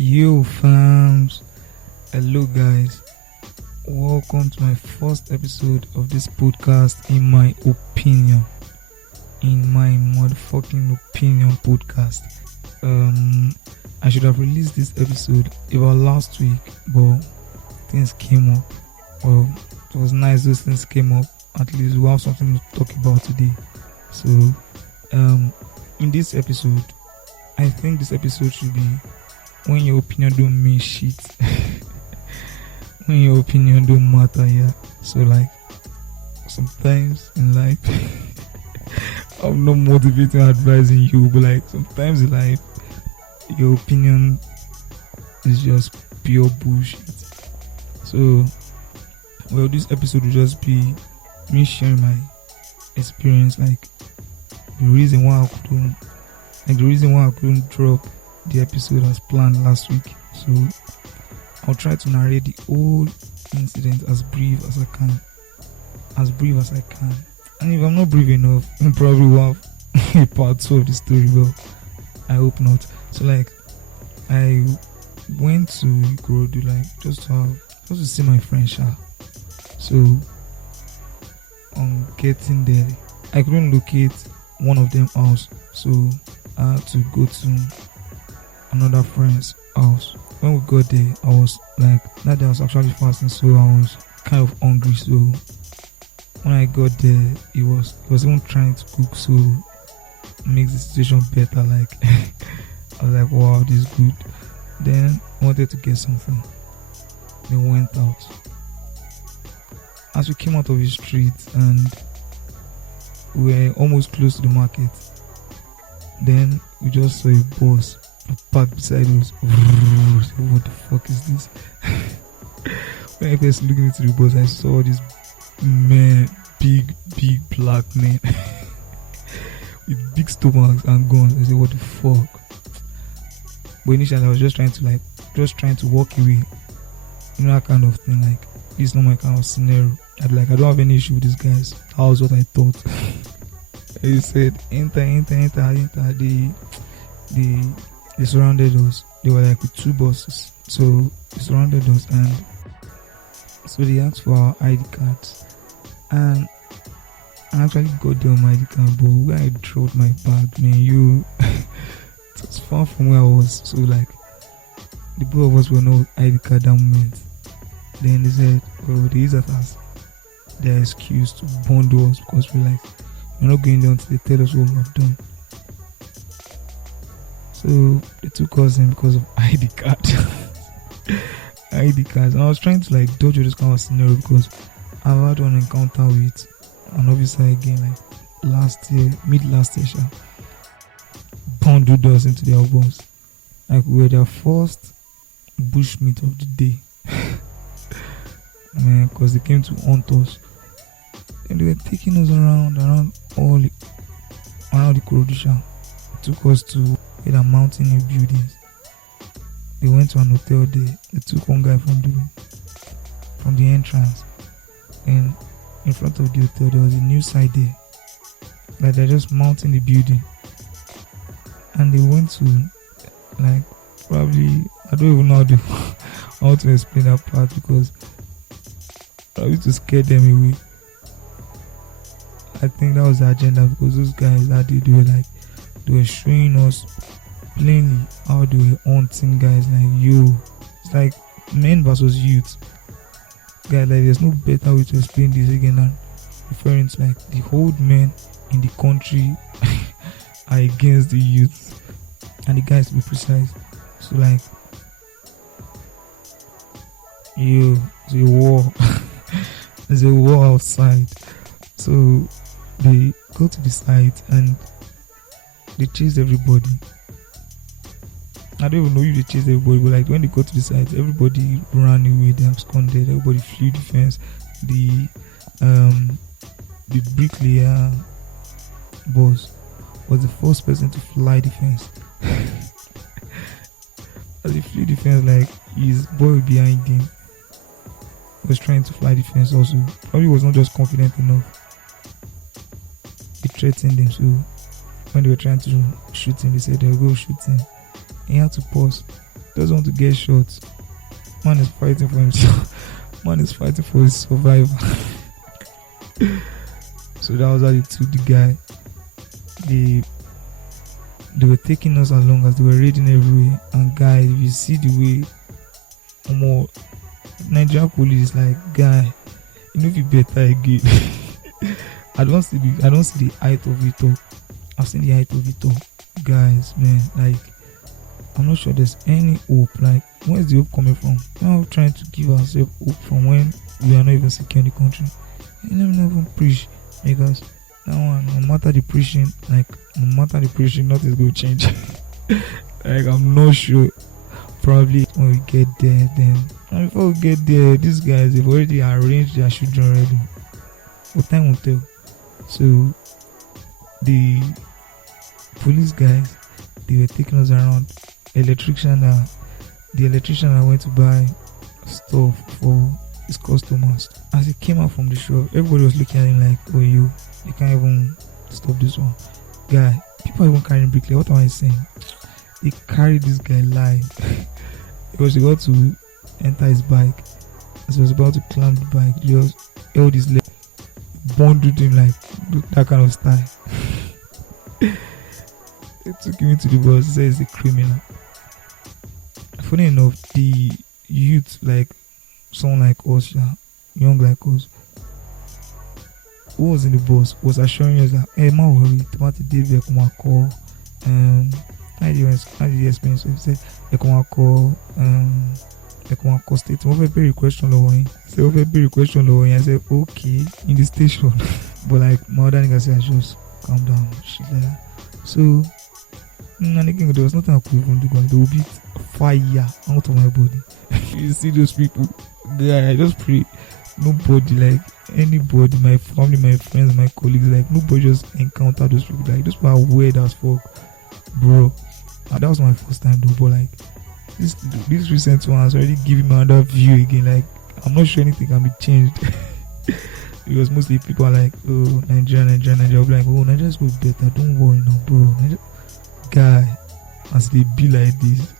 Yo fams, hello guys, welcome to my first episode of this podcast. In my motherfucking opinion podcast. I should have released this episode about last week, but things came up. Well, it was nice those things came up. At least we'll have something to talk about today. So in this episode, I think this episode should be when your opinion don't mean shit. When your opinion don't matter, yeah. So like sometimes in life I'm not motivating or advising you, but like sometimes in life your opinion is just pure bullshit. So this episode will just be me sharing my experience, like the reason why I couldn't drop the episode as planned last week. So I'll try to narrate the whole incident as brief as I can. And if I'm not brief enough, I'll probably have a part 2 of the story, but I hope not. So like I went to Ikorodu just to see my friend Sha. So on getting there, I couldn't locate one of them house, so I had to go to another friend's house. When we got there, I was like, that day I was actually fasting, so I was kind of hungry. So when I got there, he was even trying to cook, so it makes the situation better. Like I was like, wow, this is good. Then I wanted to get something. Then went out. As we came out of the street and we were almost close to the market, then we just saw a bus parked beside us. What the fuck is this? When I first looked into the bus, I saw this man, big black man with big stomachs and guns. I said, what the fuck? But initially I was just trying to walk away. You know, that kind of thing. Like, this is not my kind of scenario. I don't have any issue with these guys. That was what I thought. He said, enter. They surrounded us. They were like with 2 buses. So they surrounded us, and so they asked for our ID cards. And I actually got them my ID card, but when I dropped my bag, man, it was far from where I was. So like the both of us were no ID card that moment. Then they said, they used that as their excuse to bundle us, because we're not going down till they tell us what we have done. So they took us in because of ID card. ID cards. And I was trying to dodge this kind of scenario because I've had one encounter with an officer again, mid last year, bundled us into their bus. Like we were their first bushmeat of the day. Man, because they came to hunt us. And they were taking us around all the Ikorodu. Took us to a mountain in buildings. They went to an hotel there. They took one guy from the entrance, and in front of the hotel there was a new side there. Like they're just mounting the building, and they went to probably, I don't even know how to explain that part, because probably to scare them away. I think that was the agenda, because those guys that they were showing us plainly how they were hunting guys it's like men versus youth. Guys, there's no better way to explain this again than referring to the old men in the country are against the youth, and the guys, to be precise. So it's a war. There's a war outside. So they go to the site and they chased everybody. I don't even know if they chased everybody, but when they got to the site, everybody ran away, they absconded, everybody flew the fence. The bricklayer boss was the first person to fly the fence. As he flew the fence, his boy behind him was trying to fly the fence also. Probably was not just confident enough. He threatened him, so when they were trying to shoot him, they said they'll go shoot him. He had to pause. doesn't want to get shot. Man is fighting for himself. Man is fighting for his survival. So that was how they took the guy. They were taking us along as they were raiding everywhere. And guys, if you see the way more Nigerian police, like, guy, you know, if you better again. I don't see the height of it all. I've seen the height of it all. Guys, man, like, I'm not sure there's any hope. Like, where's the hope coming from? We're trying to give ourselves hope from when we are not even secure in the country. You never even preach, because that one, no matter the preaching, nothing's going to change. Like, I'm not sure. Probably when we get there, then. And before we get there, these guys have already arranged their children already. But time will tell. So, the police guys, they were taking us around. The electrician that went to buy stuff for his customers. As he came out from the shop, everybody was looking at him like, oh, you can't even stop this one. Guy, people are even carrying bricklayer. What am I saying? They carried this guy live. Because he got to enter his bike. As he was about to climb the bike, he just held his leg, bundled him like that kind of style. They took him into the bus. He said he's a criminal. Funny enough, the youth, like someone like us, young like us, who was in the bus, was assuring us that, hey, man, worry, tomorrow David, come and call. How did you explain? So he said, come and call state. What very question lọ́wọ́ yín? Say what very question lọ́wọ́ yín? I said, okay, in the station. But like my other nigga said, just calm down. Shit like that. So, and again, there was nothing I could even do. They will beat fire out of my body. You see those people? Yeah, I just pray nobody, like anybody, my family, my friends, my colleagues, like nobody just encounter those people. Like those people are weird as fuck, bro. And that was my first time though, but like this recent one has already given me another view again. Like I'm not sure anything can be changed. Because mostly people are like, oh, Nigeria. I'll be like, oh, Nigeria's going better. Don't worry now, bro. Guy, as they be like this,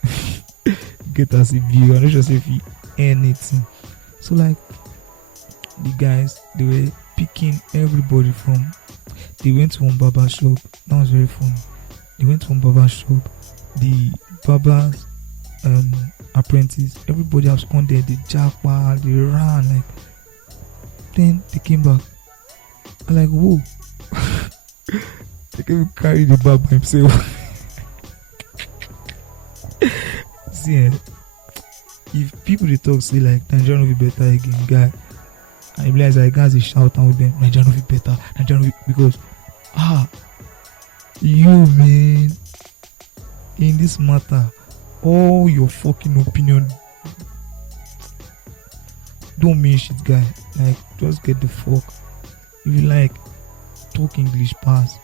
get as a view. I'm not sure if he anything. So like the guys, they were picking everybody from. They went to one barber shop. That was very funny. They went to one barber shop. The barber's apprentice, everybody has gone there. They jackpot, they ran like. Then they came back. I'm like, whoa. They can carry the barber himself. See, if people they talk say like Nigeria will be better again, guy, I realize like guys they shout out with them, Nigeria will be better, because you man, in this matter, all your fucking opinion don't mean shit, guy. Like just get the fuck. If you like talk English, pass.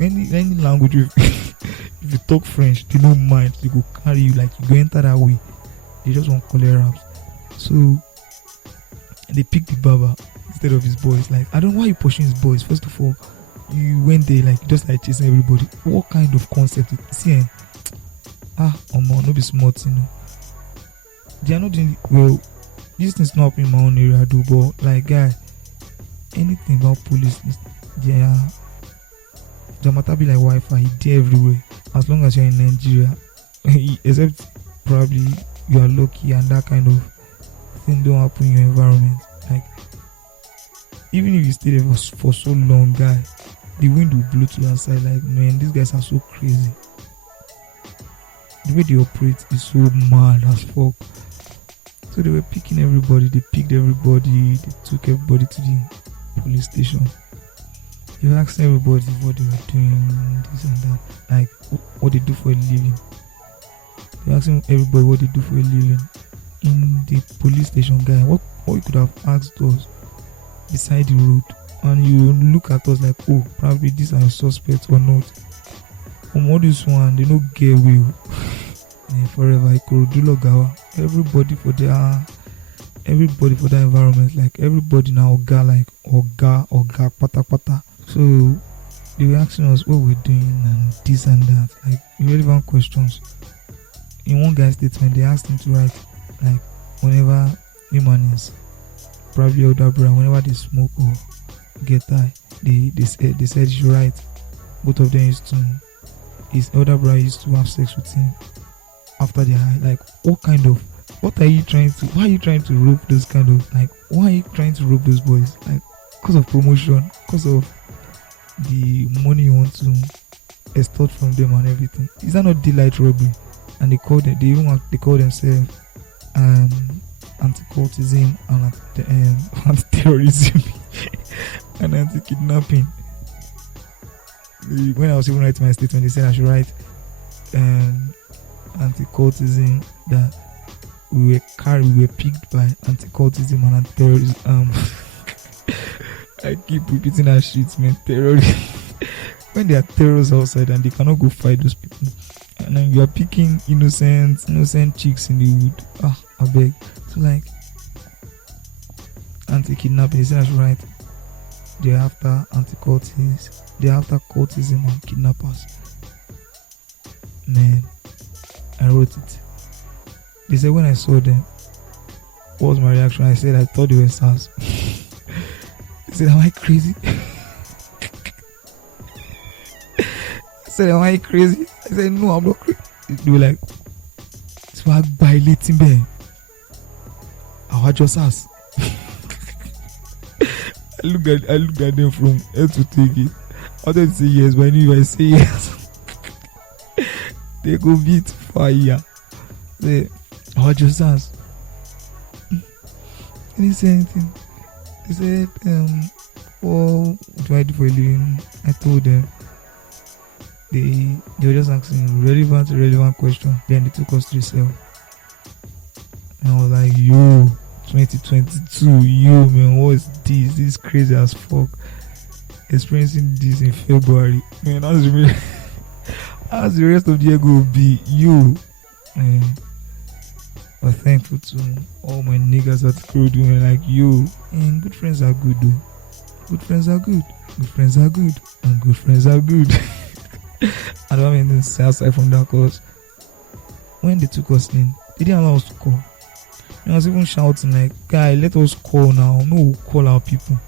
Any language, if you talk French, they don't mind. They go carry you, like you go enter that way. They just want call it raps. So they picked the barber instead of his boys. Like, I don't know why you pushing his boys. First of all, you went there like just like chasing everybody. What kind of concept? See, no be smart, you know. They are not doing well. This thing's not up in my own area, though. But like, guy, anything about police, they are. Jamata be like Wi-Fi, they're everywhere. As long as you're in Nigeria, except probably you are lucky and that kind of thing don't happen in your environment. Like, even if you stay there for so long, guy, the wind will blow to your side. Like, man, these guys are so crazy. The way they operate is so mad as fuck. So they were picking everybody. They picked everybody. They took everybody to the police station. You asked everybody what they were doing, this and that, like what they do for a living. You asking everybody what they do for a living. In the police station, guy, what you could have asked us beside the road, and you look at us like, oh, probably these are suspects or not. From all this one, they don't get away. Forever, Gawa. Everybody for that environment, like everybody now, Oga, pata. So they were asking us what we're doing and this and that, like irrelevant questions. in one guy's statement, they asked him to write like whenever human is probably older brother, whenever they smoke or get high, they said he should write. Both of them his elder brother used to have sex with him after the high. Like, what are you trying to? Why are you trying to rope those kind of like? Why are you trying to rope those boys? Like, because of promotion, because of the money you want to extort from them and everything. Is that not daylight robbery? And they call themselves anti-cultism and anti-terrorism and anti-kidnapping. When I was even writing my statement, they said I should write anti-cultism, that we were picked by anti-cultism and anti-terrorism. I keep repeating that shit, man. Terrorism. When there are terrorists outside and they cannot go fight those people, and then you are picking innocent chicks in the wood. I beg. So like anti-kidnapping, they said I should write. They're after anti-cultists. They're after cultism and kidnappers. Man, I wrote it. They said when I saw them, what was my reaction? I said I thought they were SARS. They said, am I crazy? I said, am I crazy? I said, no, I'm not crazy. They were like, swag violating me. I was just ass. I looked at them from head to take it. I wanted to say yes, but I knew if I say yes, they go beat fire. Say, I was just ass. They didn't say anything. They said, what do I do for a living? I told them. They were just asking relevant question. Then they took us to the cell. And I was like, yo, 2022, yo, man, what is this? This is crazy as fuck. Experiencing this in February. Man, as the rest of the year go be, yo, man. But thankful to all my niggas at the crew doing like, yo, and good friends are good though. Good friends are good. Good friends are good. And good friends are good. I don't have anything to say aside from that, because when they took us in, they didn't allow us to call. And I was even shouting like, guy, let us call now. No, we'll call our people.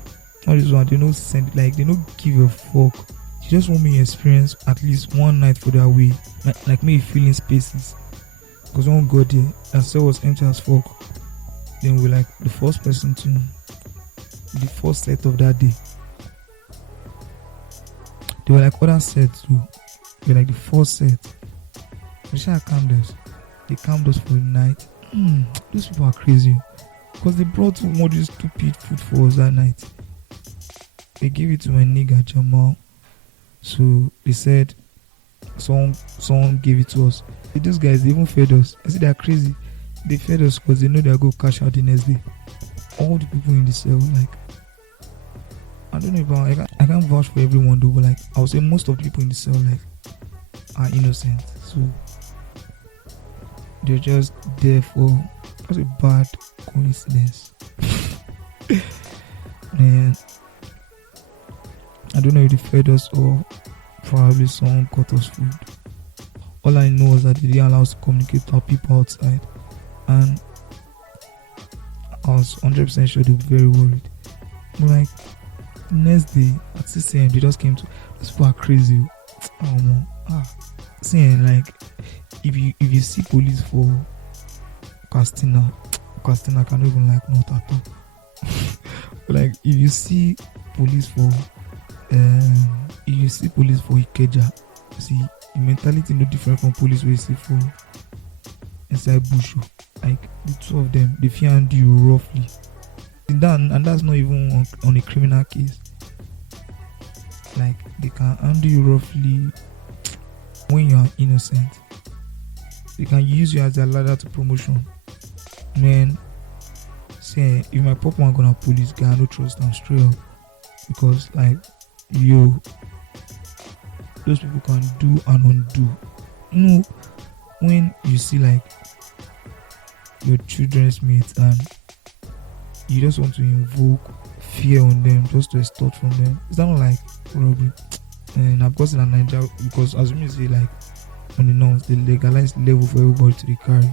Not this one, they don't send, like, they don't give a fuck. They just want me to experience at least one night for their way. Like me feeling spaces. Because when we got there, that cell was empty as fuck. Then we were like the first set of that day. They were like other sets too. We were like the first set. They should calmed us. They calmed us for the night. Those people are crazy. Because they brought one of these stupid food for us that night. They gave it to my nigga Jamal. So they said someone gave it to us. Those guys, they even fed us. I said they're crazy. They fed us because they know they'll go cash out the next day. All the people in the cell, like, I don't know if I can't vouch for everyone though, but like, I would say most of the people in the cell, like, are innocent. So they're just there for just a bad coincidence. And I don't know if they fed us or probably someone got us food. All I know is that they didn't allow us to communicate to our people outside, and I was 100% sure they were very worried. But like, next day at 6 a.m. they just came to, these people are crazy. Saying like, if you see police for Castina cannot even like not at all. But like, if you see police for Ikeja, see the mentality no different from police we see for inside bush. Like the two of them, they find you roughly, and that's not even on a criminal case. Like they can handle you roughly when you are innocent. They can use you as a ladder to promotion. Man, say if my pop one gonna pull this guy, I don't trust them straight up, because like, yo, those people can do and undo. You know, when you see like your children's mates and you just want to invoke fear on them just to extort from them, is that not like robbery? And I've gotten a Nigeria because as you say, like, unannounced. They legalized the level for everybody to dey carry.